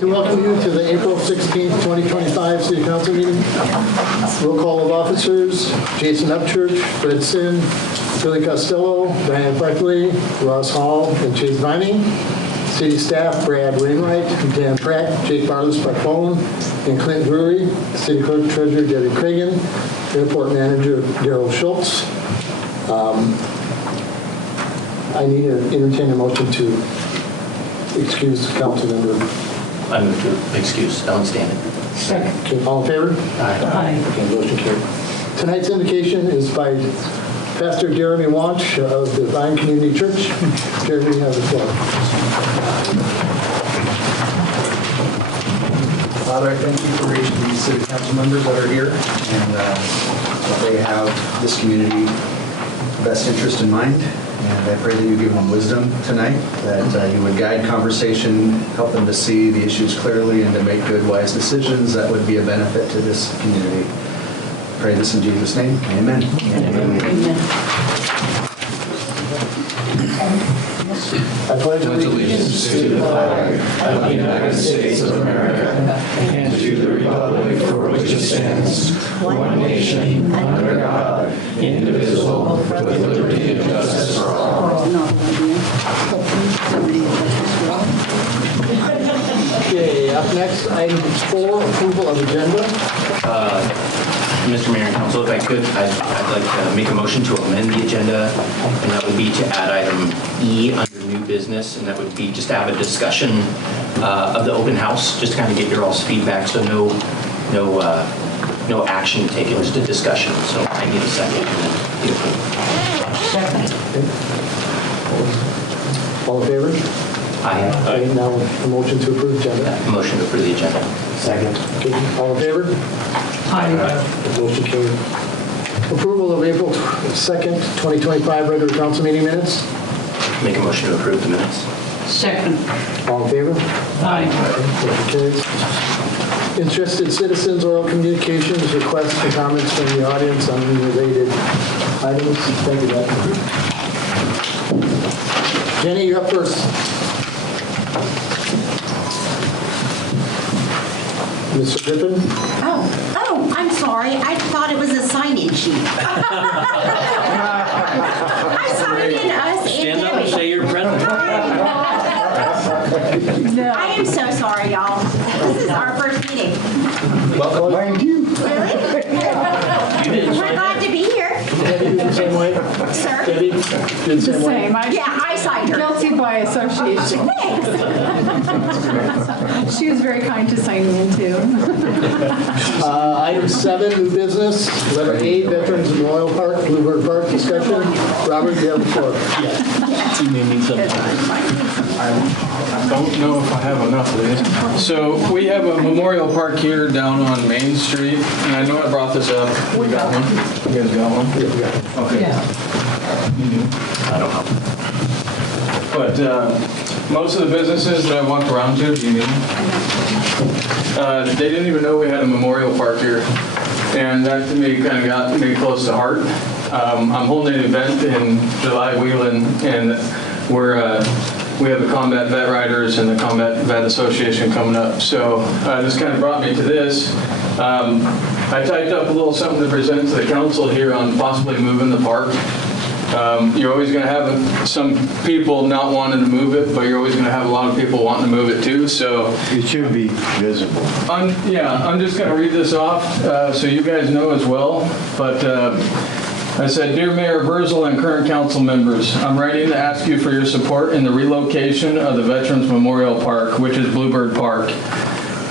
To welcome you to the April 16th, 2025 City Council meeting. Roll call of officers: Jason Upchurch, Fred Sin, Billy Costello, Diane Buckley, Ross Hall, and Chase Vining. City staff: Brad Wainwright, Dan Pratt, Jake Barlis by phone, and Clint Drury. City clerk treasurer Debbie Cragen. Airport manager Daryl Schultz. I need to entertain a motion to excuse council member. I move to excuse Ellen Stanton. Second. Okay, all in favor? Aye. Okay, motion carried. Tonight's invocation is by Pastor Jeremy Wanch of the Vine Community Church. Jeremy, you have the floor. Father, I thank you for each of these city council members that are here, and they have this community best interest in mind. And I pray that you give them wisdom tonight, that you would guide conversation, help them to see the issues clearly, and to make good, wise decisions that would be a benefit to this community. Pray this in Jesus' name. Amen. Amen. I pledge allegiance to the flag of the United States of America and to the republic for which it stands, one nation, under God, indivisible, with liberty and justice for all. Okay, up next, item 4, approval of agenda. Mr. Mayor and Council, if I could, I'd like to make a motion to amend the agenda, and that would be to add item E under new business, and that would be just to have a discussion of the open house, just to kind of get your all's feedback, so no action taken, just a discussion. So I need a second, and then you approve. Second. All in favor? Aye. Okay, now a motion to approve agenda. Motion to approve the agenda. Second. Okay, all in favor? Aye. Motion carried. Approval of April 2nd, 2025 regular council meeting minutes. Make a motion to approve the minutes. Second. All in favor? Aye. Motion carries. Interested citizens, oral communications, requests and comments from the audience on related items. Thank you, Beth. Jenny, you're up first. Mr. Griffin? Oh, I'm sorry. I thought it was a sign-in sheet. I signed in us and Stand up and Debbie. say you're present. I am so sorry, y'all. This is our first meeting. Welcome. Thank you. Really? We're glad to be here. Debbie, do the same way? Sir? Debbie, do the same way? Yeah, I signed her. Guilty by association. Thanks. She was very kind to sign me in too. Item 7, new business. Letter A, Veterans Memorial Park, Bluebird Park discussion. Robert, you have the floor. I don't know if I have enough of these. So we have a memorial park here down on Main Street, and I know I brought this up. We got one. You guys got one? Okay. Yeah. I don't know. But most of the businesses that I walked around to, do you need them? They didn't even know we had a memorial park here. And that to me kind of got me close to heart. I'm holding an event in July, Wheeling, and we have the Combat Vet Riders and the Combat Vet Association coming up. So this kind of brought me to this. I typed up a little something to present to the council here on possibly moving the park. You're always going to have some people not wanting to move it, but you're always going to have a lot of people wanting to move it too. So It should be visible. I'm just going to read this off so you guys know as well. But I said, Dear Mayor Burzel and current council members, I'm writing to ask you for your support in the relocation of the Veterans Memorial Park, which is Bluebird Park,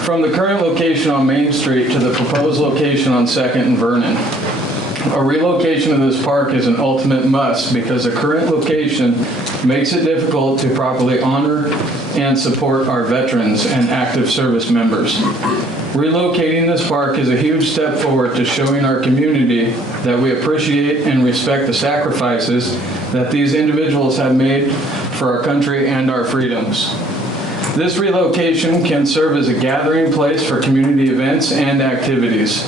from the current location on Main Street to the proposed location on 2nd and Vernon. A relocation of this park is an ultimate must because the current location makes it difficult to properly honor and support our veterans and active service members. Relocating this park is a huge step forward to showing our community that we appreciate and respect the sacrifices that these individuals have made for our country and our freedoms. This relocation can serve as a gathering place for community events and activities,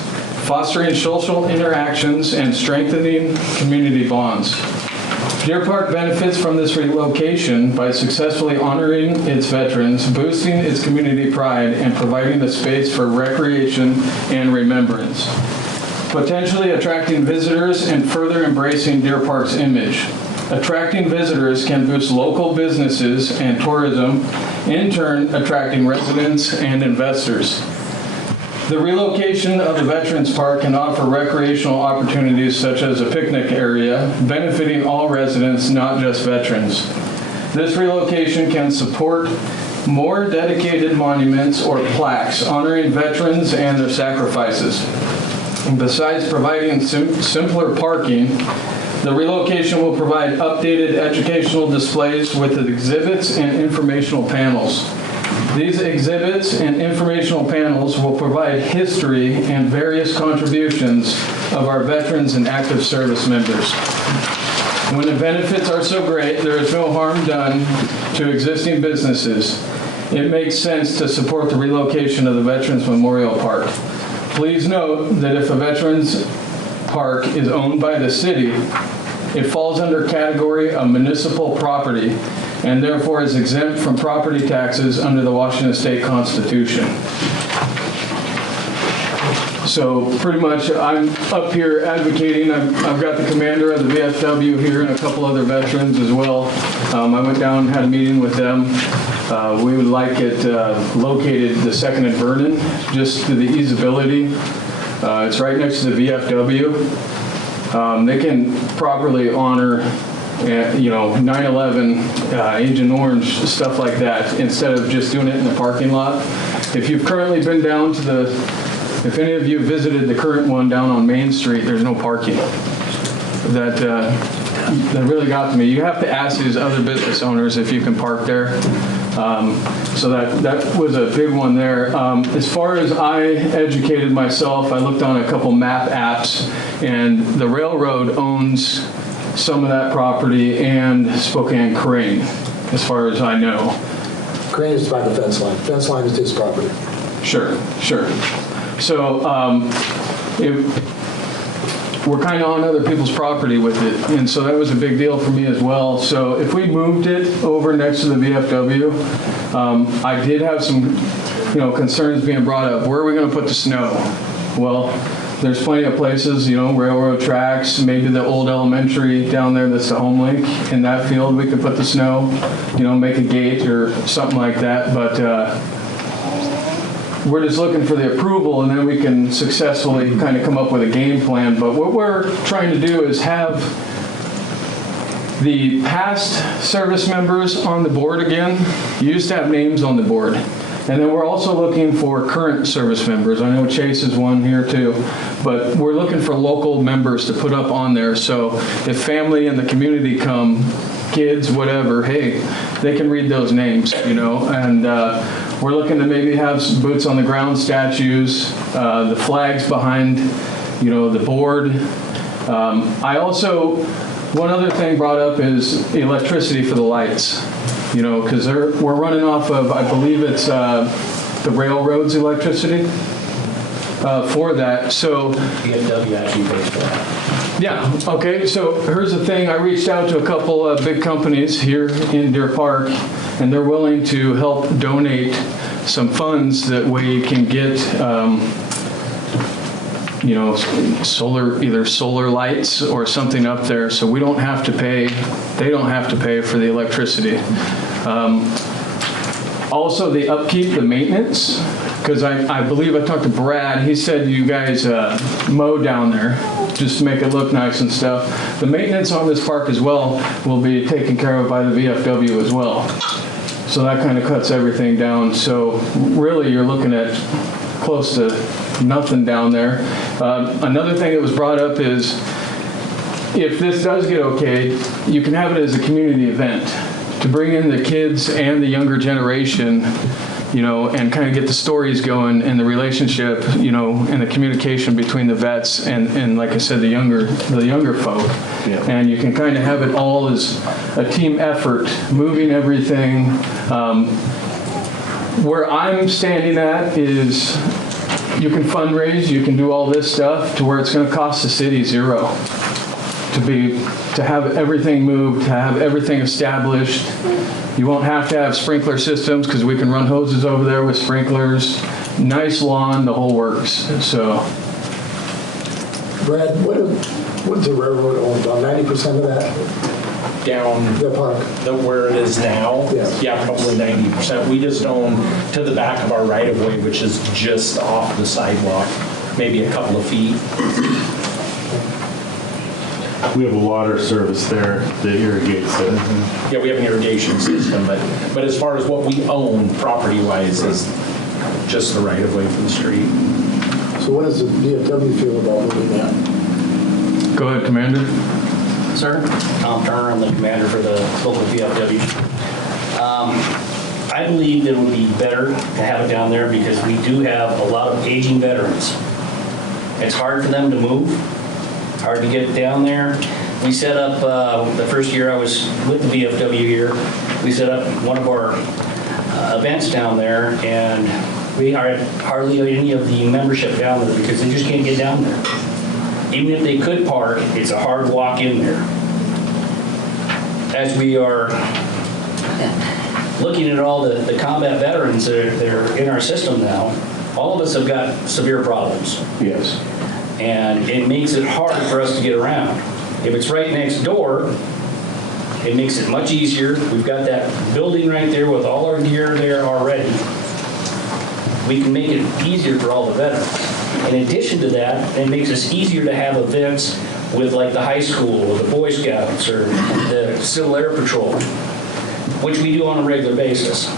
fostering social interactions and strengthening community bonds. Deer Park benefits from this relocation by successfully honoring its veterans, boosting its community pride, and providing a space for recreation and remembrance, potentially attracting visitors and further embracing Deer Park's image. Attracting visitors can boost local businesses and tourism, in turn attracting residents and investors. The relocation of the Veterans Park can offer recreational opportunities such as a picnic area, benefiting all residents, not just veterans. This relocation can support more dedicated monuments or plaques honoring veterans and their sacrifices. And besides providing simpler parking, the relocation will provide updated educational displays with exhibits and informational panels. These exhibits and informational panels will provide history and various contributions of our veterans and active service members. When the benefits are so great, there is no harm done to existing businesses. It makes sense to support the relocation of the Veterans Memorial Park. Please note that if a Veterans Park is owned by the city, it falls under category of municipal property and therefore is exempt from property taxes under the Washington State Constitution. So pretty much I'm up here advocating. I've got the commander of the VFW here and a couple other veterans as well. I went down and had a meeting with them. We would like it located the 2nd and Vernon, just to the easeability. It's right next to the VFW. They can properly honor 9/11, Agent Orange, stuff like that, instead of just doing it in the parking lot. If you've currently been down to if any of you visited the current one down on Main Street, there's no parking. That really got to me. You have to ask these other business owners if you can park there. So that was a big one there. As far as I educated myself, I looked on a couple map apps, and the railroad owns some of that property and Spokane Crane, as far as I know. Crane is by the fence line. Fence line is his property. Sure. So we're kind of on other people's property with it, and so that was a big deal for me as well. So if we moved it over next to the VFW, I did have some concerns being brought up. Where are we going to put the snow? Well, there's plenty of places, railroad tracks, maybe the old elementary down there that's the home link. In that field, we could put the snow, make a gate or something like that. But we're just looking for the approval, and then we can successfully kind of come up with a game plan. But what we're trying to do is have the past service members on the board again. You used to have names on the board. And then we're also looking for current service members. I know Chase is one here too, but we're looking for local members to put up on there. So if family and the community come, kids, whatever, hey, they can read those names, and we're looking to maybe have some boots on the ground statues, the flags behind, the board. One other thing brought up is electricity for the lights. Because we're running off of, I believe it's the railroad's electricity for that. So VFW actually pays for that. yeah, okay. So here's the thing. I reached out to a couple of big companies here in Deer Park, and they're willing to help donate some funds that we can get either solar lights or something up there, so we don't have to pay, they don't have to pay for the electricity. Also the upkeep, the maintenance, because I believe I talked to Brad, he said you guys mow down there just to make it look nice and stuff. The maintenance on this park as well will be taken care of by the VFW as well. So that kind of cuts everything down. So really you're looking at close to nothing down there. Another thing that was brought up is if this does get okayed, you can have it as a community event to bring in the kids and the younger generation, and kind of get the stories going and the relationship, and the communication between the vets and like I said, the younger folk. Yeah. And you can kind of have it all as a team effort, moving everything. Where I'm standing at is you can fundraise, you can do all this stuff to where it's going to cost the city $0 to have everything moved, to have everything established. You won't have to have sprinkler systems because we can run hoses over there with sprinklers. Nice lawn, the whole works. So Brad, what's the railroad own, about 90% of that, Down the park? where it is now, Yes. yeah, probably 90%. We just own to the back of our right-of-way, which is just off the sidewalk, maybe a couple of feet. We have a water service there that irrigates it. Yeah, we have an irrigation system, but as far as what we own property-wise is just the right-of-way for the street. So what does the DFW feel about moving that? go ahead, Commander. Sir, Tom Turner, I'm the commander for the local VFW. I believe that it would be better to have it down there because we do have a lot of aging veterans. It's hard for them to move, hard to get down there. We set up, the first year I was with the VFW here, we set up one of our events down there, and we had hardly any of the membership down there because they just can't get down there. Even if they could park, it's a hard walk in there. As we are looking at all the combat veterans that are in our system now, all of us have got severe problems. Yes. And it makes it hard for us to get around. If it's right next door, it makes it much easier. We've got that building right there with all our gear there already. We can make it easier for all the veterans. In addition to that, it makes us easier to have events with like the high school or the Boy Scouts or the Civil Air Patrol, which we do on a regular basis.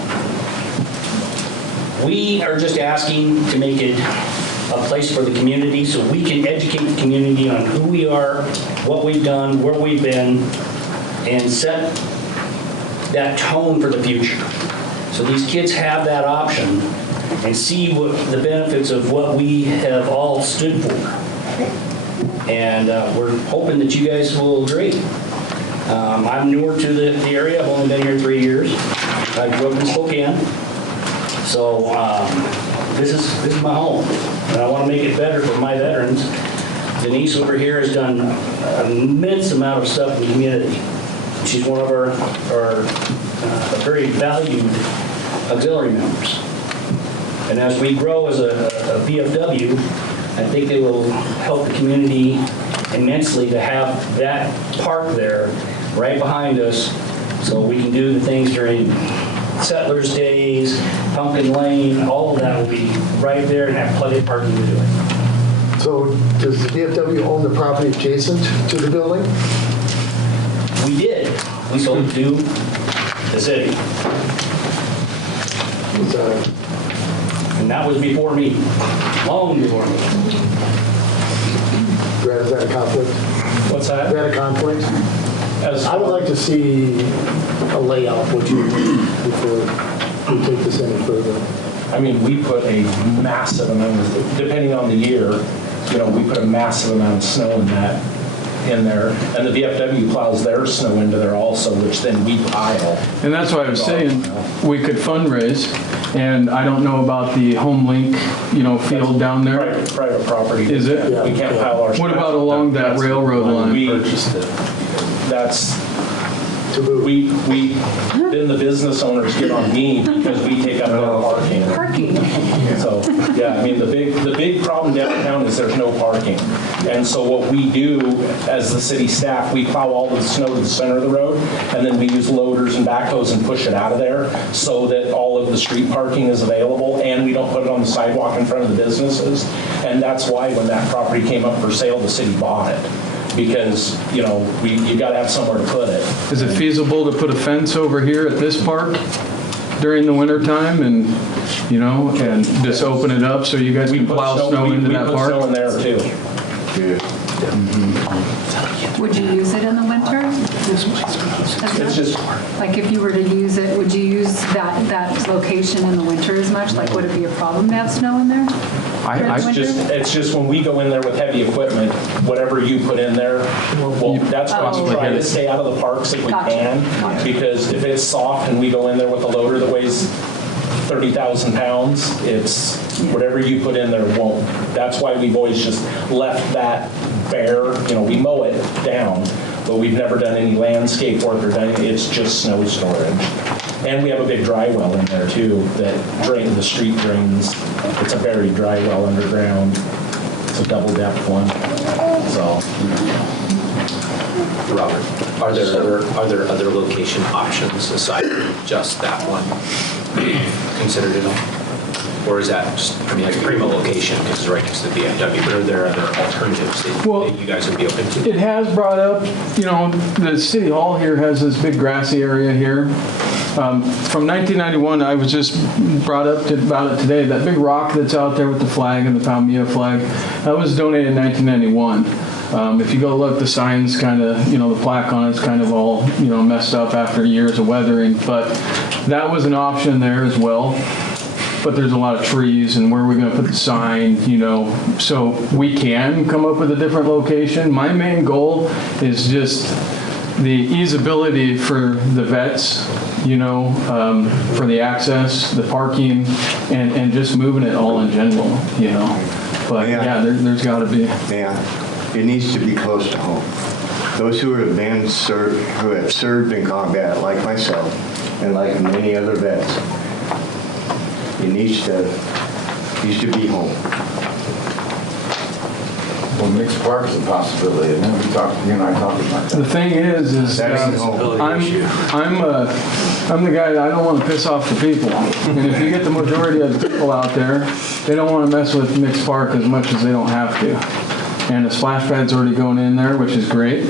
We are just asking to make it a place for the community so we can educate the community on who we are, what we've done, where we've been, and set that tone for the future. So these kids have that option and see what the benefits of what we have all stood for. And we're hoping that you guys will agree. I'm newer to the area. I've only been here 3 years. I grew up in Spokane. So this is my home. And I want to make it better for my veterans. Denise over here has done an immense amount of stuff in the community. She's one of our very valued auxiliary members. And as we grow as a VFW, I think it will help the community immensely to have that park there right behind us so we can do the things during Settlers Days, Pumpkin Lane, all of that will be right there and have plenty of parking to do it. So does the DFW own the property adjacent to the building? We did. We sold it to the city. Is that And that was before me, long before me. Brad, is that a conflict? What's Is that? that a conflict? As I would like to see a layout, would you, before we take this any further? I mean, we put a massive amount of, depending on the year, we put a massive amount of snow in there. And the VFW plows their snow into there also, which then we pile. And that's why I was saying we could fundraise, and I don't know about the home link, field down there. Private property. Is it? We can't pile our. What about along that railroad line? We purchased it. That's, To move? then the business owners get on me because we take up our parking. Parking. So, yeah, I mean, the big problem downtown is there's no parking. And so what we do as the city staff, we plow all the snow to the center of the road, and then we use loaders and backhoes and push it out of there so that all of the street parking is available, and we don't put it on the sidewalk in front of the businesses. And that's why when that property came up for sale, the city bought it. Because, you got to have somewhere to put it. Is it feasible to put a fence over here at this park during the wintertime and, and just open it up so you guys can plow snow into that We put snow park? in there too. Would you use it in the winter? It's just, Like if you were to use it, would you use that location in the winter as much? Like would it be a problem to have snow in there? it's just when we go in there with heavy equipment, whatever you put in there, well, that's why we try to stay out of the parks if we Gotcha. can. Gotcha. Because if it's soft and we go in there with a loader that weighs 30,000 pounds, it's whatever you put in there won't. That's why we've always just left that bare, we mow it down, but we've never done any landscape work or done, it's just snow storage. And we have a big dry well in there too that drains, the street drains. It's a very dry well underground. It's a double depth one, so. Robert, are there other location options aside from just that one considered at all? Or is that just, like a primo location because it's right next to the VFW, but are there other alternatives that you guys would be open to? It has brought up, the city hall here has this big grassy area here. From 1991, I was just brought up about it today. That big rock that's out there with the flag and the Palmilla flag, that was donated in 1991. If you go look, the sign's kind of, the plaque on it's kind of all, messed up after years of weathering. But that was an option there as well. But there's a lot of trees, and where are we going to put the sign, so we can come up with a different location. My main goal is just the easeability for the vets, for the access, the parking, and just moving it all in general, But yeah, there's got to be. Yeah, it needs to be close to home. Those who have served in combat, like myself, and like many other vets, it needs to be home. Well, mixed park is a possibility, and then I talked about that. The thing is I'm the guy that I don't want to piss off the people. And if you get the majority of the people out there, they don't want to mess with mixed park as much as they don't have to. And the splash pad's already going in there, which is great.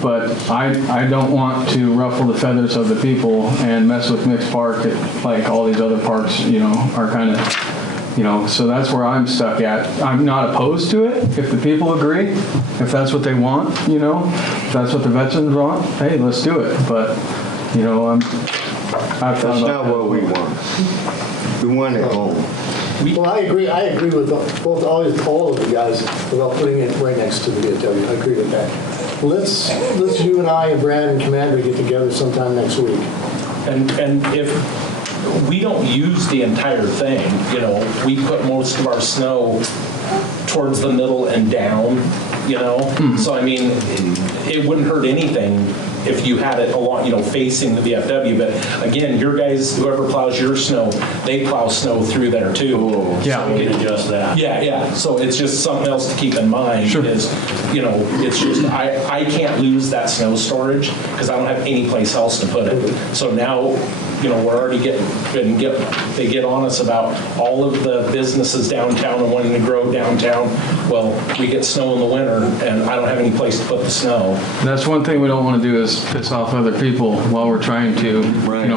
But I don't want to ruffle the feathers of the people and mess with mixed park like all these other parks, are kind of, so that's where I'm stuck at. I'm not opposed to it if the people agree, if that's what they want, if that's what the veterans want, hey, let's do it. But, That's not what we want. We want it home. Well, I agree with all of you guys about putting it right next to the VFW. I agree with that. Let's you and I and Brad and Commander get together sometime next week. And if we don't use the entire thing, we put most of our snow towards the middle and down, So, I mean, it wouldn't hurt anything if you had it along, facing the VFW. But again, your guys, whoever plows your snow, they plow snow through there too. Yeah. We can adjust that. Yeah. So it's just something else to keep in mind is, it's just, I can't lose that snow storage because I don't have any place else to put it. So now, we're already they get on us about all of the businesses downtown and wanting to grow downtown. Well, we get snow in the winter and I don't have any place to put the snow. That's one thing we don't want to do is piss off other people while we're trying to,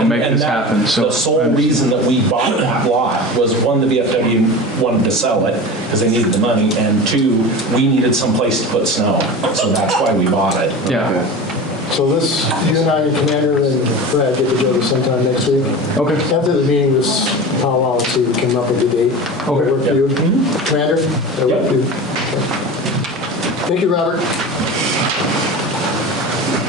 make this happen. So the sole reason that we bought that lot was, one, the VFW wanted to sell it because they needed the money, and two, we needed some place to put snow. So that's why we bought it. Yeah. So you and I and Commander and Brad get together sometime next week. Okay. After the meeting, this powwow and see if we come up with a date. Okay. Work for you? Commander? That work for you? Thank you, Robert.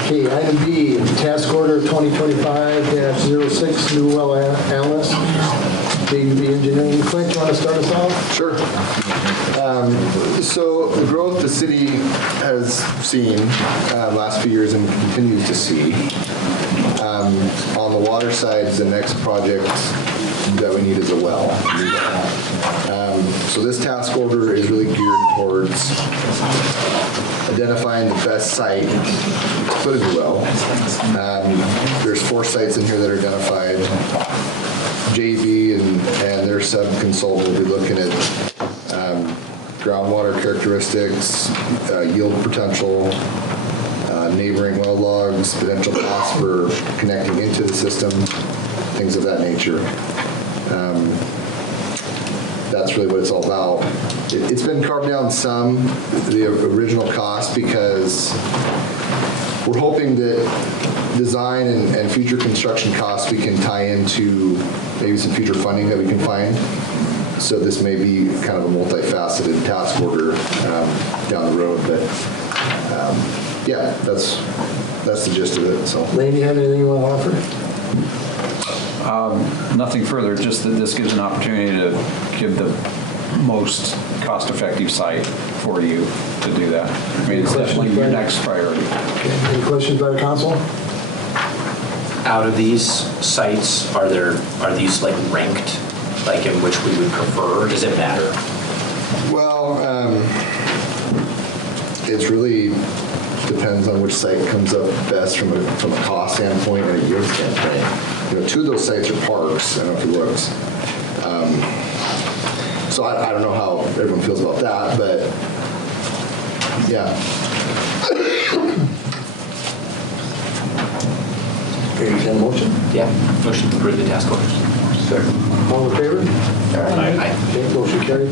Okay, item B, task order 2025-06, new well analyst, JUB Engineering. Clint, you want to start us off? Sure. So the growth the city has seen last few years and continues to see, on the water side, the next project that we need is a well. So this task order is really geared towards identifying the best site to put a new well. There's 4 sites in here that are identified. JV and their sub-consultant will be looking at groundwater characteristics, yield potential, neighboring well logs, potential costs for connecting into the system, things of that nature. That's really what it's all about. It's been carved down some, the original cost, because we're hoping that design and future construction costs we can tie into maybe some future funding that we can find. So this may be kind of a multifaceted task order down the road, but yeah, that's the gist of it. So, Lane, you have anything you want to offer? Nothing further, just that this gives an opportunity to give the most cost-effective site for you to do that. I mean, it's definitely your next priority. Any questions by the council? Out of these sites, are these like ranked, like in which we would prefer? Does it matter? Well, it's really depends on which site comes up best from a cost standpoint and a yield standpoint. You know, two of those sites are parks. I don't know if you looked. So I don't know how everyone feels about that, but yeah. Okay, you got a motion? Yeah. Motion to approve the task orders. Second. All in favor? Aye. Okay, motion carried.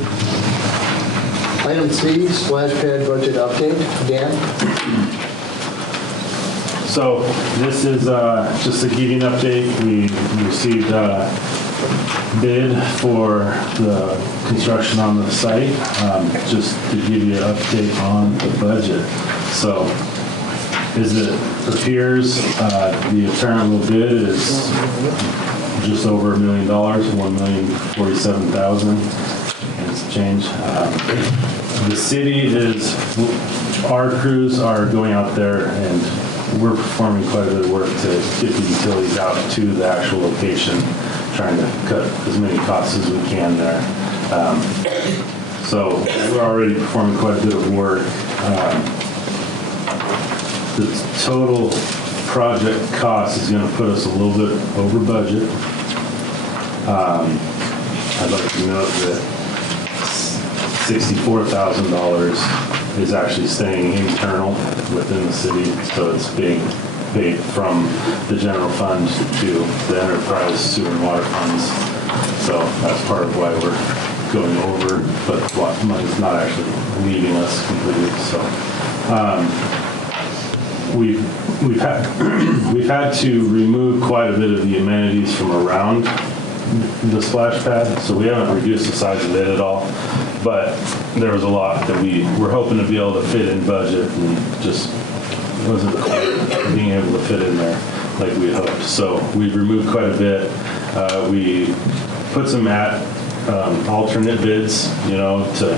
Item C, splash pad budget update. Dan? So this is just to give you an update. We received a bid for the construction on the site, just to give you an update on the budget. So as it appears, the apparent bid is just over $1 million, $1,047,000 and some change. The city is, our crews are going out there and we're performing quite a bit of work to get the utilities out to the actual location, trying to cut as many costs as we can there. So we're already performing quite a bit of work. The total project cost is going to put us a little bit over budget. I'd like to note that $64,000 is actually staying internal within the city, so it's being paid from the general fund to the enterprise sewer and water funds. So that's part of why we're going over, but what money's not actually leaving us completely. So we've had to remove quite a bit of the amenities from around the splash pad, so we haven't reduced the size of it at all, but there was a lot that we were hoping to be able to fit in budget and just wasn't quite being able to fit in there like we had hoped. So we've removed quite a bit. We put some alternate bids, you know, to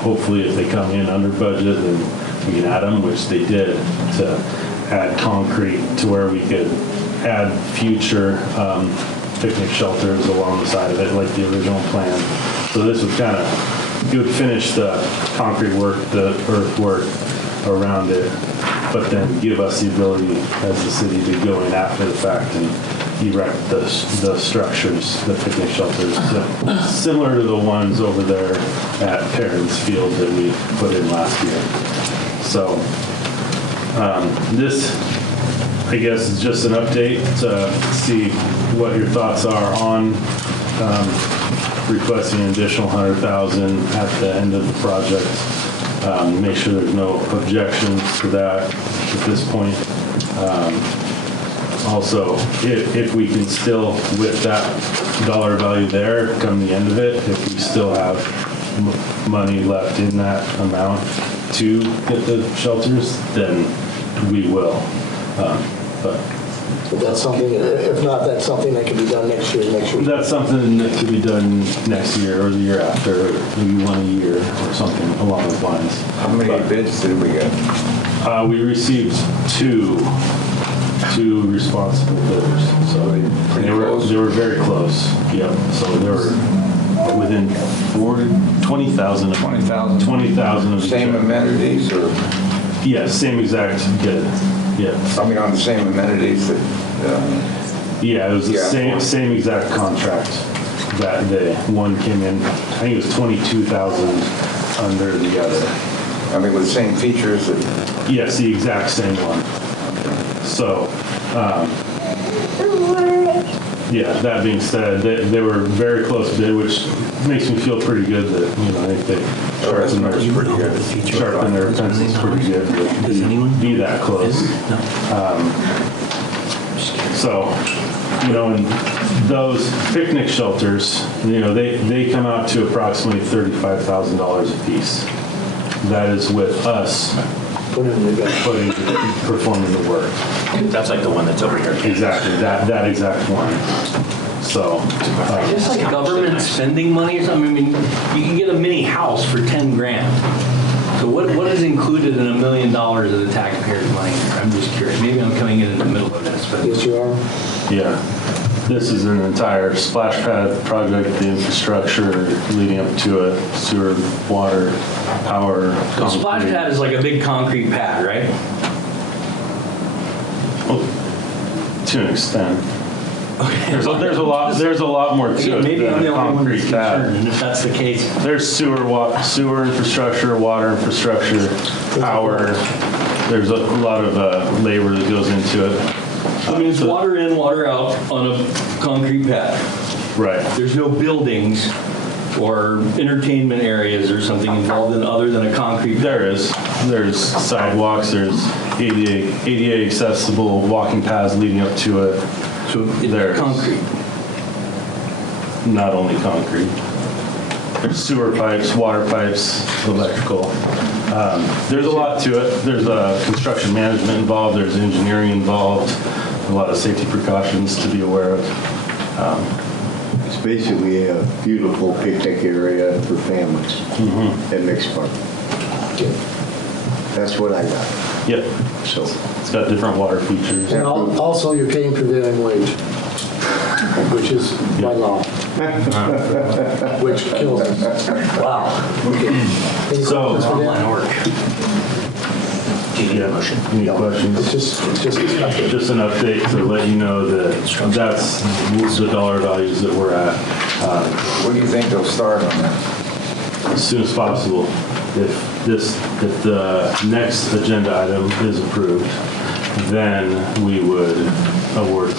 hopefully if they come in under budget, then we can add them, which they did, to add concrete to where we could add future picnic shelters along the side of it, like the original plan. So this would kind of, it would finish the concrete work, the earthwork around it, but then give us the ability as the city to go in after the fact and erect the structures, the picnic shelters, similar to the ones over there at Perrins Field that we put in last year. So this, I guess, is just an update to see what your thoughts are on requesting an additional $100,000 at the end of the project. Make sure there's no objections to that at this point. Also, if we can still, with that dollar value there, come the end of it, if we still have money left in that amount to get the shelters, then we will. But that's something, if not, that's something that can be done next year. That's something that could be done next year or the year after, maybe 1 year or something along those lines. How many bids did we get? We received two responsible bidders. So they were very close. Yep. So they were within 20,000 of 20,000 of same amenities or? Yeah, same exact bid. Yeah. I mean, on the same amenities that. Yeah, it was the same exact contract that day. One came in, I think it was 22,000 under the other. I mean, with the same features that. Yes, the exact same one. So, yeah, that being said, they were very close bid, which makes me feel pretty good that, you know, I think they sharpened their pencils pretty good to be that close. So, you know, and those picnic shelters, you know, they come out to approximately $35,000 a piece. That is with us performing the work. That's like the one that's over here. Exactly, that exact one. So, just like government spending money or something? I mean, you can get a mini house for 10 grand. So what is included in $1 million of the taxpayers' money? I'm just curious. Maybe I'm coming in the middle of this, but. Yes, you are. Yeah. This is an entire splash pad project, the infrastructure leading up to it, sewer, water, power. The splash concrete. pad is like a big concrete pad, right? To an extent. There's a lot more to it Maybe than I'm a the only one that's concrete pad. concerned, and if that's the case. There's sewer infrastructure, water infrastructure, power. There's a lot of labor that goes into it. I mean, it's water in, water out on a concrete pad. Right. There's no buildings or entertainment areas or something involved in other than a concrete pad. There is. There's sidewalks, there's ADA accessible walking paths leading up to it. So There's concrete. not only concrete. There's sewer pipes, water pipes, electrical. There's a lot to it. There's construction management involved, there's engineering involved, a lot of safety precautions to be aware of. It's basically a beautiful picnic area for families at Mixed Park. That's what I got. Yep. So It's got different water features. And also, you're paying prevailing wage, which is by law, which kills us. Wow. Any So- questions for Dan? Online work. Do you need a motion? Any questions? It's just an update. Just an update to let you know that that's the dollar values that we're at. When do you think they'll start on that? As soon as possible. If the next agenda item is approved, then we would award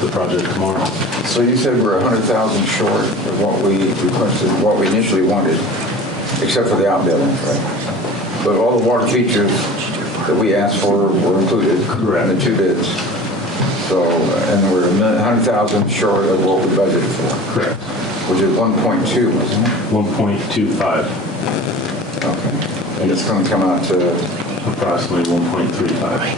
the project tomorrow. So you said we're 100,000 short of what we requested, what we initially wanted, except for the outbuilding, right? But all the water features that we asked for were included. Correct. In the 2 bids. So, and we're 100,000 short of what we budgeted for. Correct. Which is 1.2, wasn't it? 1.25, Okay. And it's going to come out to, approximately 1.35.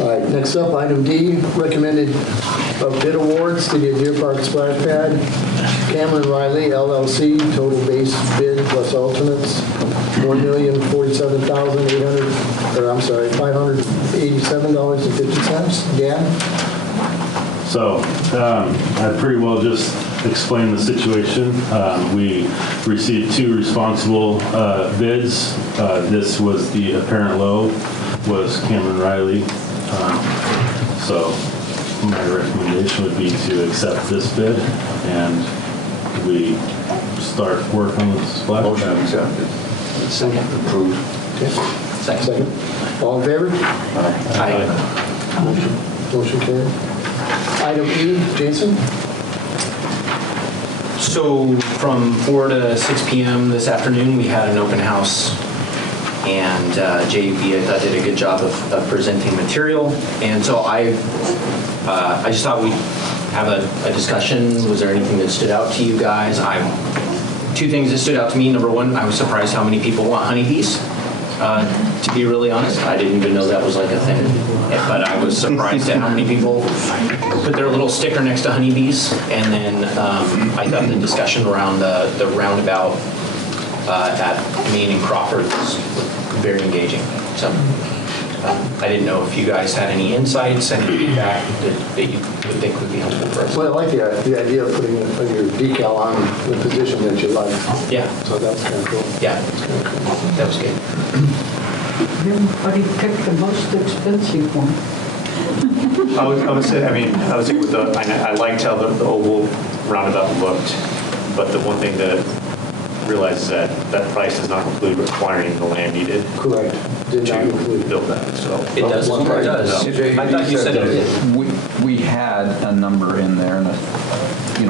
All right, next up, item D, recommended bid awards to the Deer Park Splash Pad. Cameron Riley LLC, total base bid plus alternates, $587.50. Dan? So I pretty well just explained the situation. We received 2 responsible bids. This was the apparent low, was Cameron Riley. So my recommendation would be to accept this bid and we start work on the splash motion pad. accepted. Second. Approved. Second. All in favor? Aye. Motion carried. Item E, Jason? So from 4 to 6 p.m. this afternoon, we had an open house, and JB, I thought, did a good job of presenting material. And so I just thought we'd have a discussion. Was there anything that stood out to you guys? 2 things that stood out to me. Number one, I was surprised how many people want honeybees. To be really honest, I didn't even know that was like a thing, but I was surprised at how many people put their little sticker next to honeybees. And then I thought the discussion around the roundabout at Main and Crawford was very engaging. So I didn't know if you guys had any insights, any feedback that you would think would be helpful for us. Well, I like the idea of putting your decal on the position that you like. Yeah. So that's kind of cool. Yeah, that was good. Everybody picked the most expensive one. I would say, I was thinking with I liked how the oval roundabout looked, but the one thing that realized is that price does not include acquiring the land needed. Correct. Did not to include. build that, so. It does. It does. I thought you said it did. We had a number in there, and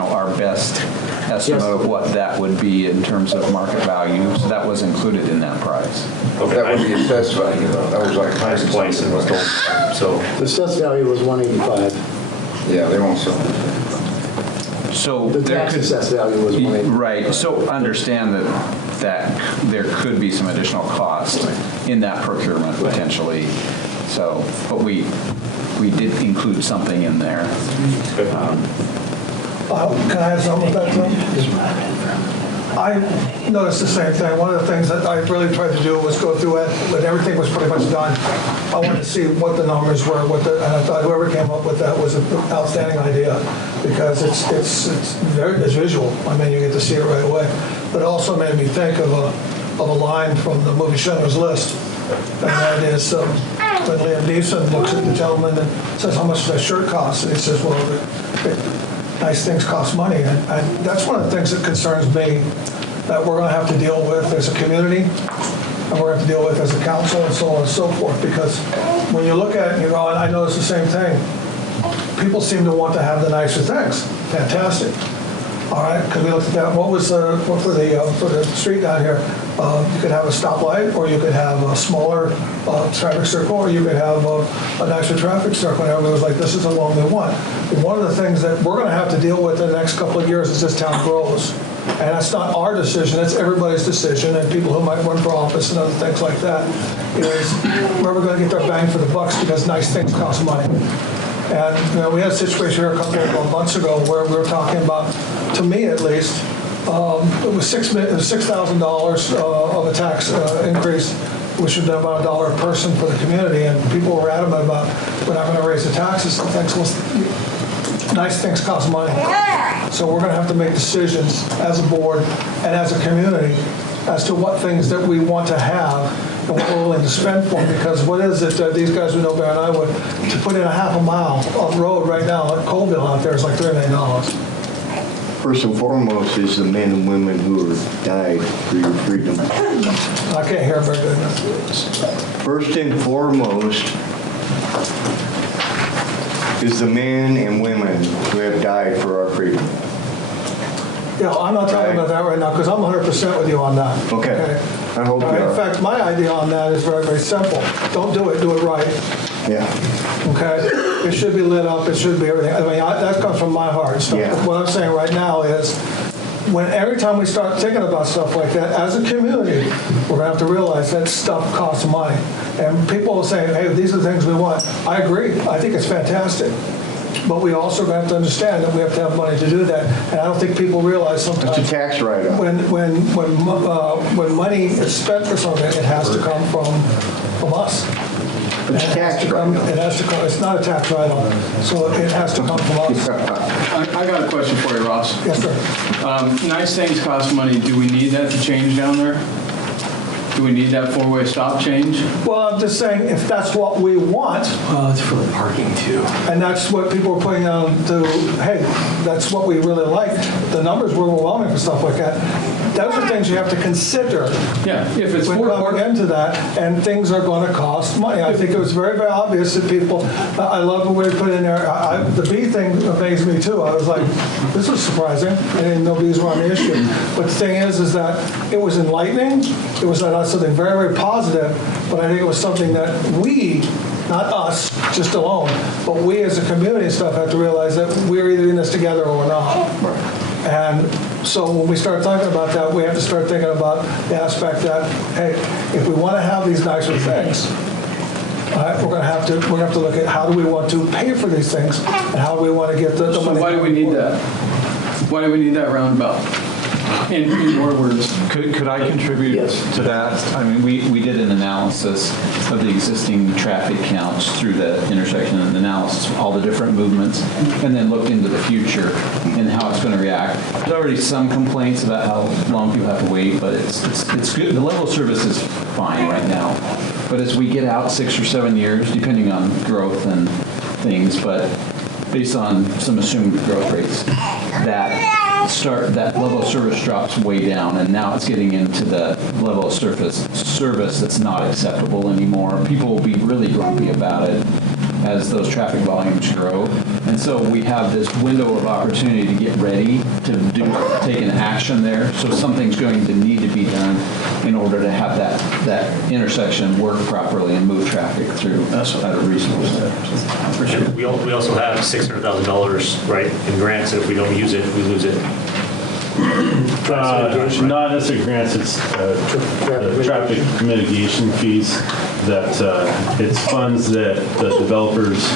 our best estimate of what that would be in terms of market value. So that was included in that price. Okay, That would be assessed value, though. That was like highest place and was told, so. The assessed value was 185. Yeah, they won't sell it. So The there tax could, assessed value was 185. right. So understand that there could be some additional cost in that procurement potentially. So, but we did include something in there. Can I add something with that, Tim? I noticed the same thing. One of the things that I really tried to do was go through it, when everything was pretty much done. I wanted to see what the numbers were, and I thought whoever came up with that was an outstanding idea, because it's visual. I mean, you get to see it right away. But it also made me think of a line from the movie Schindler's List, and that is when Liam Neeson looks at the gentleman and says, "How much does that shirt cost?" And he says, "Well, nice things cost money." And that's one of the things that concerns me, that we're going to have to deal with as a community, and we're going to have to deal with as a council, and so on and so forth. Because when you look at it, you go, and I notice the same thing, people seem to want to have the nicer things. Fantastic. All right, because we looked at that. What was for the street down here? You could have a stoplight, or you could have a smaller traffic circle, or you could have a nicer traffic circle. And everybody was like, "This is the one we want." And one of the things that we're going to have to deal with in the next couple of years as this town grows, and that's not our decision; it's everybody's decision, and people who might run for office and other things like that, is where we're going to get our bang for the bucks, because nice things cost money. And we had a situation here a couple of months ago where we were talking about, to me at least, it was $6,000 of a tax increase, which would be about $1 a person for the community. And people were adamant about, we're not going to raise the taxes. And things. Well, nice things cost money. So we're going to have to make decisions as a board and as a community as to what things that we want to have and what we're willing to spend for them. Because what is it, these guys who know better than I would, to put in a half a mile of road right now at Colville out there is like $3 million. First and foremost is the men and women who have died for your freedom. I can't hear very good. First and foremost is the men and women who have died for our freedom. Yeah, I'm not talking about that right now, because I'm 100% with you on that. Okay. I hope you are. In fact, my idea on that is very, very simple. Don't do it right. Yeah. Okay? It should be lit up, it should be everything. I mean, that comes from my heart. So Yeah. what I'm saying right now is, every time we start thinking about stuff like that, as a community, we're going to have to realize that stuff costs money. And people will say, "Hey, these are the things we want." I agree. I think it's fantastic. But we also have to understand that we have to have money to do that. And I don't think people realize sometimes. It's a tax write-off. When money is spent for something, it has to come from us. It's a tax write-off. It has to come. It's not a tax write-off, so it has to come from us. I got a question for you, Ross. Yes, sir. Nice things cost money. Do we need that to change down there? Do we need that four-way stop change? Well, I'm just saying, if that's what we want. Well, it's for the parking too. And that's what people are putting on to, hey, that's what we really like. The numbers were overwhelming for stuff like that. Those are things you have to consider. Yeah, if it's when coming into that, and things are going to cost money. I think it was very, very obvious that people, I love the way they put in there. The bee thing amazed me too. I was like, this was surprising. I didn't know bees were on the issue. But the thing is that it was enlightening. It was something very, very positive, but I think it was something that we, not us just alone, but we as a community and stuff have to realize that we're either in this together or we're not. And so when we start talking about that, we have to start thinking about the aspect that, hey, if we want to have these nicer things, we're going to have to look at how do we want to pay for these things and how do we want to get the money. So why do we need that? Why do we need that roundabout? In your words. Could I contribute to that? I mean, we did an analysis of the existing traffic counts through the intersection and analysis of all the different movements, and then looked into the future and how it's going to react. There's already some complaints about how long people have to wait, but it's good. The level of service is fine right now. But as we get out 6 or 7 years, depending on growth and things, but based on some assumed growth rates, that level of service drops way down, and now it's getting into the level of service that's not acceptable anymore. People will be really grumpy about it as those traffic volumes grow. And so we have this window of opportunity to get ready to take an action there. So something's going to need to be done in order to have that intersection work properly and move traffic through at a reasonable step. For sure. We also have $600,000, right, in grants, and if we don't use it, we lose it. Not necessarily grants, it's traffic mitigation fees that it's funds that the developers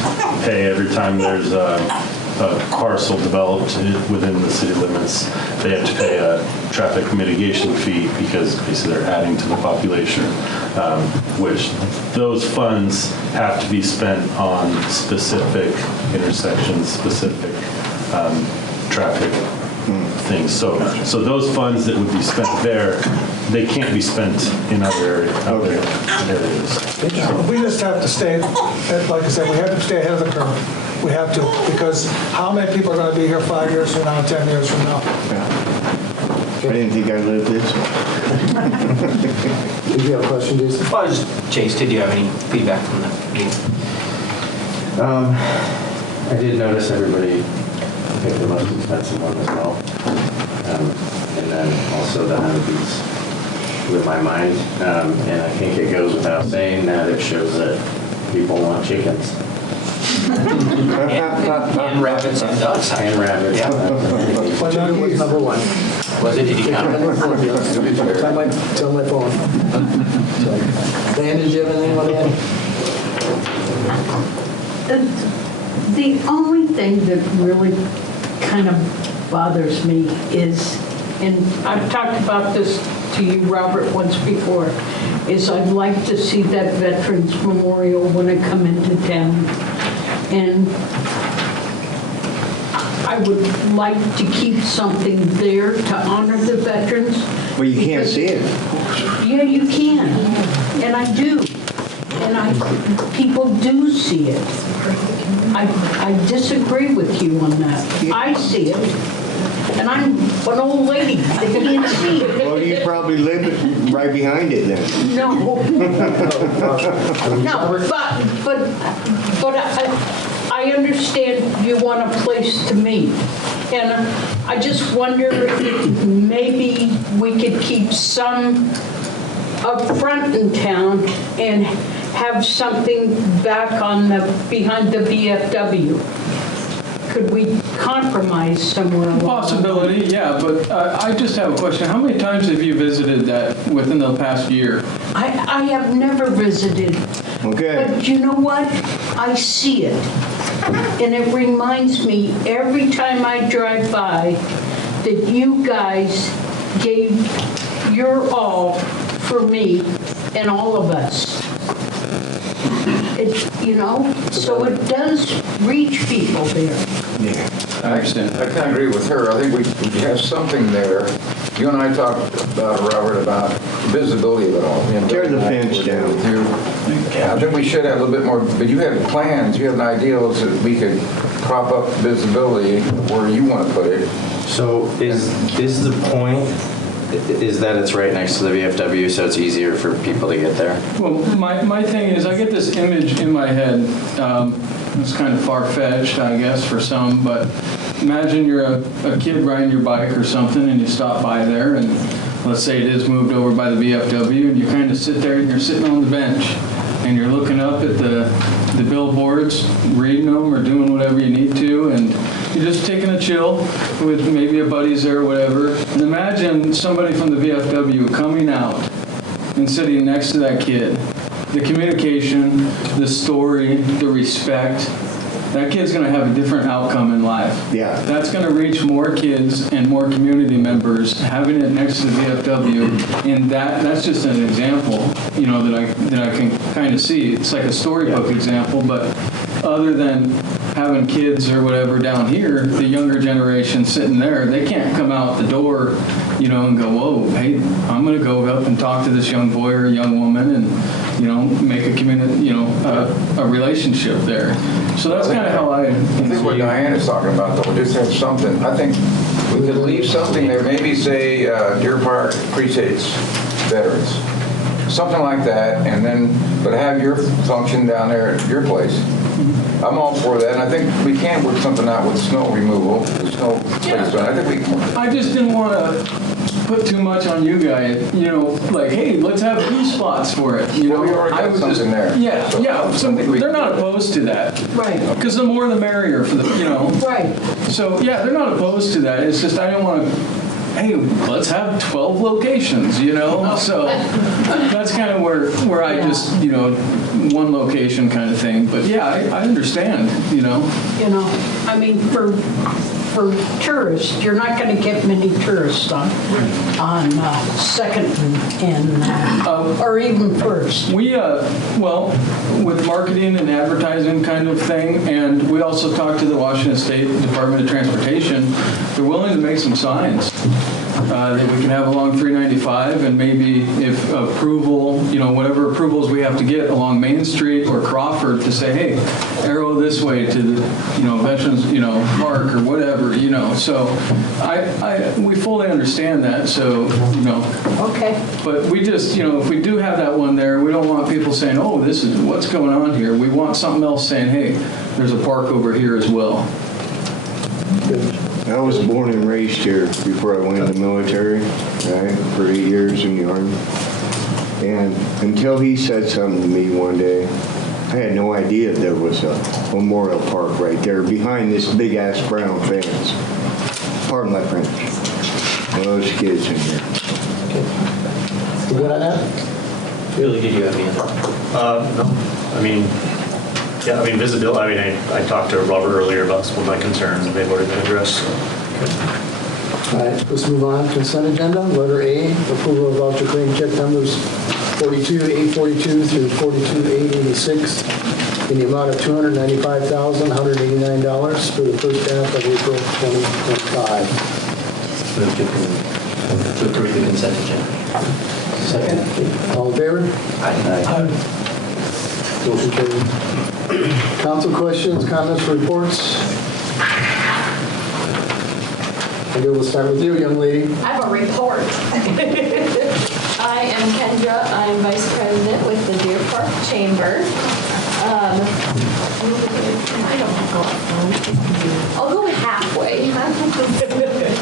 pay every time there's a parcel developed within the city limits, they have to pay a traffic mitigation fee because basically they're adding to the population, which those funds have to be spent on specific intersections, specific traffic things. So those funds that would be spent there, they can't be spent in other areas. We just have to stay, like I said, we have to stay ahead of the curve. We have to, because how many people are going to be here 5 years from now, 10 years from now? I didn't think I lived this Did you have a question, Jason? Chase, did you have any feedback from the meeting? I did notice everybody picked the most expensive one as well. And then also the honeybees blew my mind. And I think it goes without saying that it shows that people want chickens. And rabbits and ducks. And rabbits. Yeah. Chicken was number one. Was it? Did you count it? Tell my phone. Dan, did you have anything on that? The only thing that really kind of bothers me is, and I've talked about this to you, Robert, once before, is I'd like to see that Veterans Memorial when I come into town. And I would like to keep something there to honor the veterans. Well, you can't see it. Yeah, you can, and I do. And people do see it. I disagree with you on that. I see it, and I'm an old lady that can't see it. Well, you probably live right behind it then. No. No, but I understand you want a place to meet. And I just wonder if maybe we could keep some up front in town and have something back on behind the VFW. Could we compromise somewhere along? Possibility, yeah, but I just have a question. How many times have you visited that within the past year? I have never visited. Okay. But you know what? I see it. And it reminds me every time I drive by that you guys gave your all for me and all of us. So it does reach people there. Yeah. I kind of agree with her. I think we have something there. You and I talked about, Robert, about visibility of it all. Tear the fence down. I think we should have a little bit more, but you have plans, you have an idea so that we could prop up visibility where you want to put it. So is the point is that it's right next to the VFW, so it's easier for people to get there? Well, my thing is, I get this image in my head. It's kind of far-fetched, I guess, for some, but imagine you're a kid riding your bike or something, and you stop by there, and let's say it is moved over by the VFW, and you kind of sit there, and you're sitting on the bench, and you're looking up at the billboards, reading them, or doing whatever you need to, and you're just taking a chill with maybe a buddies there or whatever. And imagine somebody from the VFW coming out and sitting next to that kid. The communication, the story, the respect, that kid's going to have a different outcome in life. Yeah. That's going to reach more kids and more community members having it next to the VFW, and that's just an example, that I can kind of see. It's like a storybook example, but other than having kids or whatever down here, the younger generation sitting there, they can't come out the door, and go, whoa, hey, I'm going to go up and talk to this young boy or young woman and, make a community, a relationship there. So that's kind of how I think what Diane is talking about, though, we just have something. I think we could leave something there, maybe say Deer Park Crusades Veterans. Something like that, and then, but have your function down there at your place. I'm all for that, and I think we can work something out with snow removal, the snow placement. I think we can. I just didn't want to put too much on you guys, like, hey, let's have 2 spots for it. We already got something there. Yeah, so they're not opposed to that. Right. Because the more the merrier for the, Right. So, yeah, they're not opposed to that. It's just I don't want to hey, let's have 12 locations, you know? So that's kind of where I just, you know, one location kind of thing. But yeah, I understand, you know? You know, I mean, for tourists, you're not going to get many tourists on Second and or even First. We, well, with marketing and advertising kind of thing, and we also talked to the Washington State Department of Transportation. They're willing to make some signs that we can have along 395, and maybe if approval, you know, whatever approvals we have to get along Main Street or Crawford to say, hey, arrow this way to the, you know, Veterans, you know, Park or whatever, you know. So we fully understand that. So, you know. Okay. But we just, you know, if we do have that one there, we don't want people saying, oh, this is what's going on here. We want something else saying, hey, there's a park over here as well. I was born and raised here before I went in the military, right, for 8 years in the Army. And until he said something to me one day, I had no idea there was a memorial park right there behind this big-ass brown fence. Pardon my French. Those kids in here. You good on that? Billy, did you have any other? No. I mean, yeah, I mean, visibility, I mean, I talked to Robert earlier about some of my concerns, and they've already been addressed. So. All right, let's move on. Consent agenda, letter A, approval of voucher claim check numbers 42,842 through 42,886 in the amount of $295,189 for the first half of April 2025. Move to approve the consent agenda. Second. All in favor? Aye. Motion carried. Council questions, comments, reports? Okay, we'll start with you, young lady. I have a report. I am Kendra. I'm Vice President with the Deer Park Chamber. I don't go up front. I'll go halfway.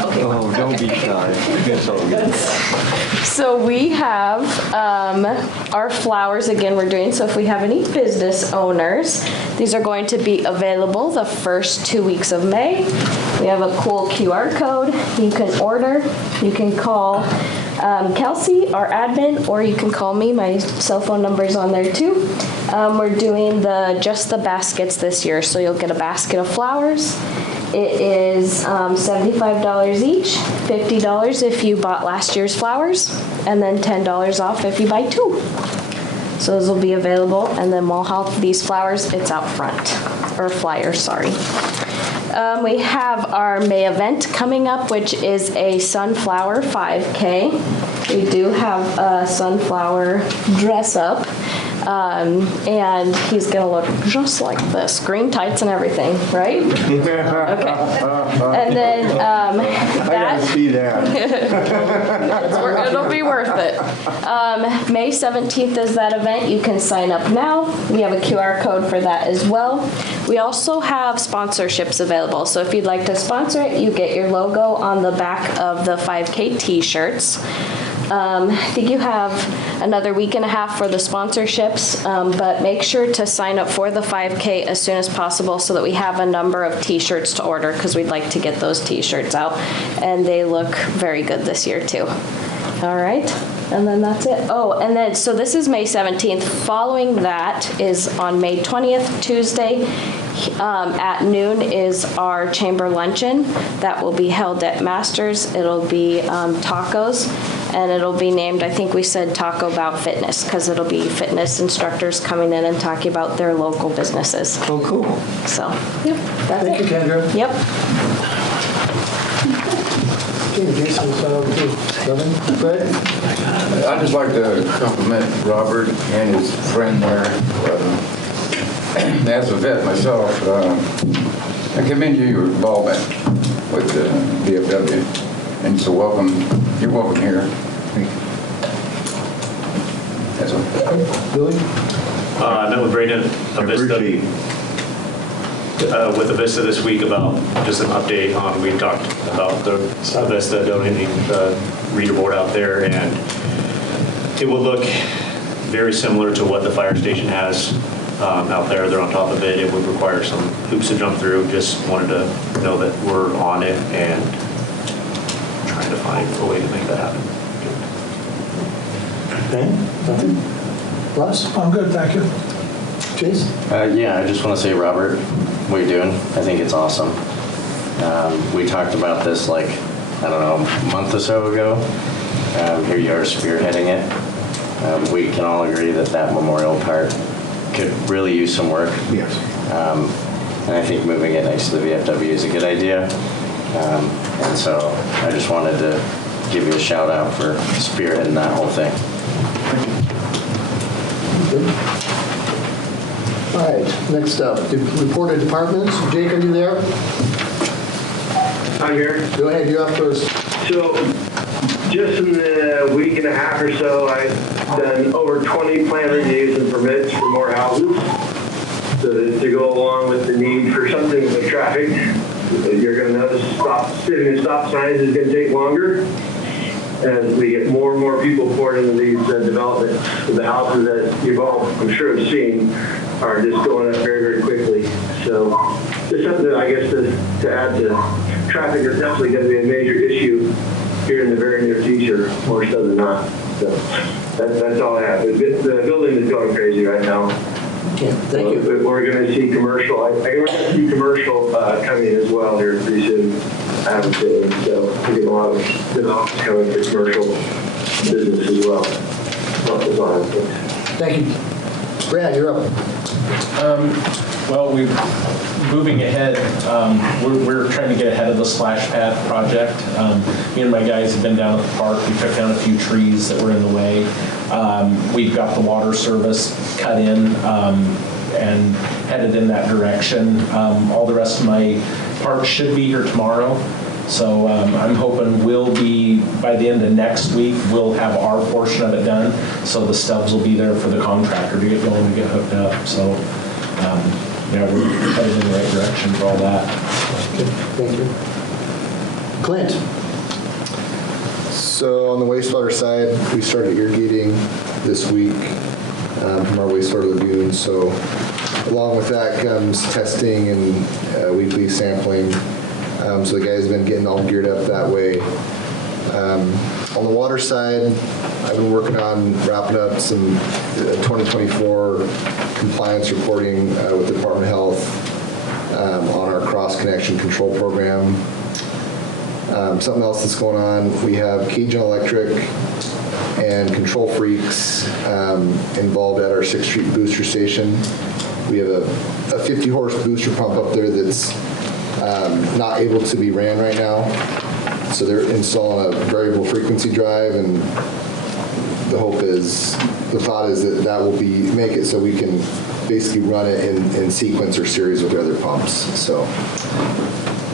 Okay. Oh, don't be shy. It's all good. So we have our flowers again we're doing. So if we have any business owners, these are going to be available the first 2 weeks of May. We have a cool QR code. You can order. You can call Kelsey, our admin, or you can call me. My cell phone number is on there too. We're doing just the baskets this year. So you'll get a basket of flowers. It is $75 each, $50 if you bought last year's flowers, and then $10 off if you buy 2. So those will be available, and then we'll have these flowers, it's out front, or flyers, sorry. We have our May event coming up, which is a sunflower 5K. We do have a sunflower dress up. And he's gonna look just like this, green tights and everything, right? Okay. And then I gotta see that. It'll be worth it. May 17th is that event. You can sign up now. We have a QR code for that as well. We also have sponsorships available. So if you'd like to sponsor it, you get your logo on the back of the 5K t-shirts. I think you have another week and a half for the sponsorships, but make sure to sign up for the 5K as soon as possible so that we have a number of t-shirts to order, because we'd like to get those t-shirts out, and they look very good this year too. All right, and then that's it. Oh, and then, so this is May 17th. Following that is on May 20th, Tuesday, at noon is our chamber luncheon that will be held at Masters. It'll be tacos, and it'll be named, I think we said Taco About Fitness, because it'll be fitness instructors coming in and talking about their local businesses. Oh, cool. So, yep, that's Thank it. you, Kendra. Yep. Okay, Jason, Fred? I'd just like to compliment Robert and his friend there. As a vet myself, I commend you your involvement with the DFW. And so you're welcome here. That's all. Billy? I met with Braden with Avista this week about just an update on, we talked about the Avista donating the reader board out there, and it will look very similar to what the fire station has out there. They're on top of it. It would require some hoops to jump through. Just wanted to know that we're on it and trying to find a way to make that happen. Okay, nothing? Russ? I'm good, thank you. Chase? Yeah, I just want to say, Robert, what you're doing, I think it's awesome. We talked about this like, I don't know, a month or so ago. Here you are spearheading it. We can all agree that that memorial part could really use some work. Yes. And I think moving it next to the VFW is a good idea. And so I just wanted to give you a shout out for spearheading that whole thing. All right, next up, report of departments. Jake, are you there? I'm here. Go ahead, you're up first. So, just in the week and a half or so, I've done over 20 plan reviews and permits for more houses. So to go along with the need for something with traffic, you're going to notice sitting in stop signs is going to take longer as we get more and more people poured into these developments. The houses that you've all, I'm sure, have seen are just going up very, very quickly. So just something that I guess to add to traffic is definitely going to be a major issue here in the very near future, more so than not. So that's all I have. The building is going crazy right now. Okay, thank you. We're going to see commercial. We're going to see commercial coming as well here pretty soon. I have a feeling. So we get a lot of developments coming for commercial business as well. Thank you. Brad, you're up. Well, we're moving ahead. We're trying to get ahead of the splash pad project. Me and my guys have been down at the park. We took down a few trees that were in the way. We've got the water service cut in and headed in that direction. All the rest of my parts should be here tomorrow. So I'm hoping we'll be, by the end of next week, we'll have our portion of it done. So the stubs will be there for the contractor to get going and get hooked up. So yeah, we're headed in the right direction for all that. Okay, thank you. Clint. So on the wastewater side, we started irrigating this week from our wastewater lagoon. So along with that comes testing and weekly sampling. So the guys have been getting all geared up that way. On the water side, I've been working on wrapping up some 2024 compliance reporting with the Department of Health on our cross-connection control program. Something else that's going on, we have Cajun Electric and Control Freaks involved at our 6th Street booster station. We have a 50-horse booster pump up there that's not able to be ran right now. So they're installing a variable frequency drive, and the thought is that will make it so we can basically run it in sequence or series with the other pumps. So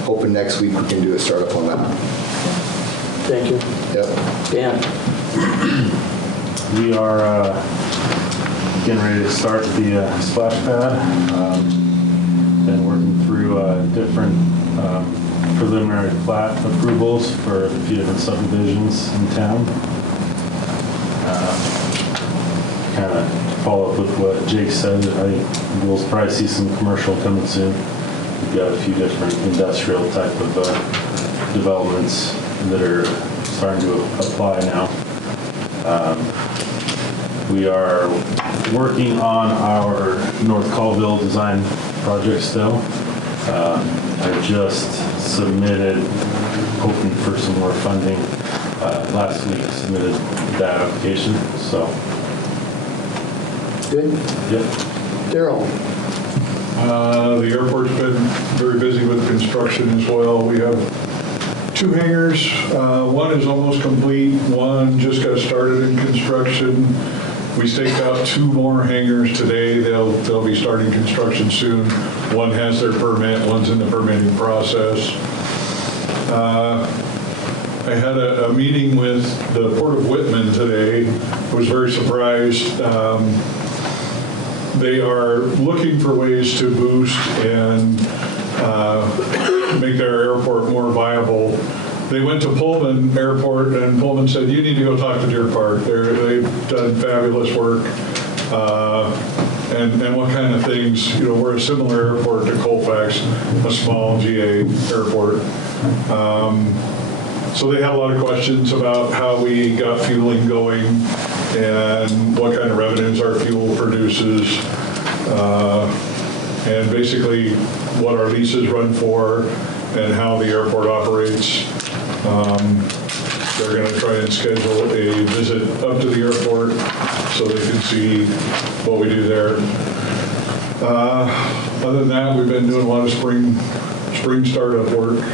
hoping next week we can do a startup on that. Thank you. Yep. Dan. We are getting ready to start the splash pad. Been working through different preliminary plat approvals for a few different subdivisions in town. Kind of follow up with what Jake said. I think we'll probably see some commercial coming soon. We've got a few different industrial type of developments that are starting to apply now. We are working on our North Colville design project still. I just submitted, hoping for some more funding. Last week submitted that application, so. Good? Yep. Daryl. The airport's been very busy with construction as well. We have 2 hangars. One is almost complete. One just got started in construction. We staked out 2 more hangars today. They'll be starting construction soon. One has their permit. One's in the permitting process. I had a meeting with the Port of Whitman today. I was very surprised. They are looking for ways to boost and make their airport more viable. They went to Pullman Airport, and Pullman said, you need to go talk to Deer Park. They've done fabulous work. And what kind of things, we're a similar airport to Colfax, a small GA airport. So they had a lot of questions about how we got fueling going and what kind of revenues our fuel produces, and basically what our leases run for and how the airport operates. They're going to try and schedule a visit up to the airport so they can see what we do there. Other than that, we've been doing a lot of spring startup work.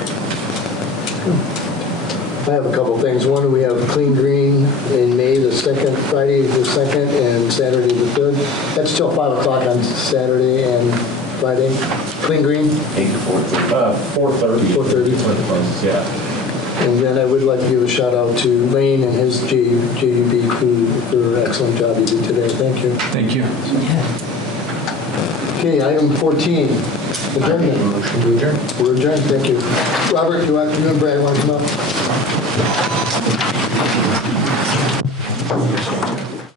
I have a couple things. One, we have Clean Green in May the 2nd, Friday the 2nd, and Saturday the 3rd. That's till 5 o'clock on Saturday and Friday. Clean Green? 8 to 4:30. 4:30. Yeah. And then I would like to give a shout out to Lane and his JUB crew for an excellent job you did today. Thank you. Thank you. Okay, item 14, adjournment. Motion to adjourn. We're adjourned, thank you. Robert, you and Brad want to come up?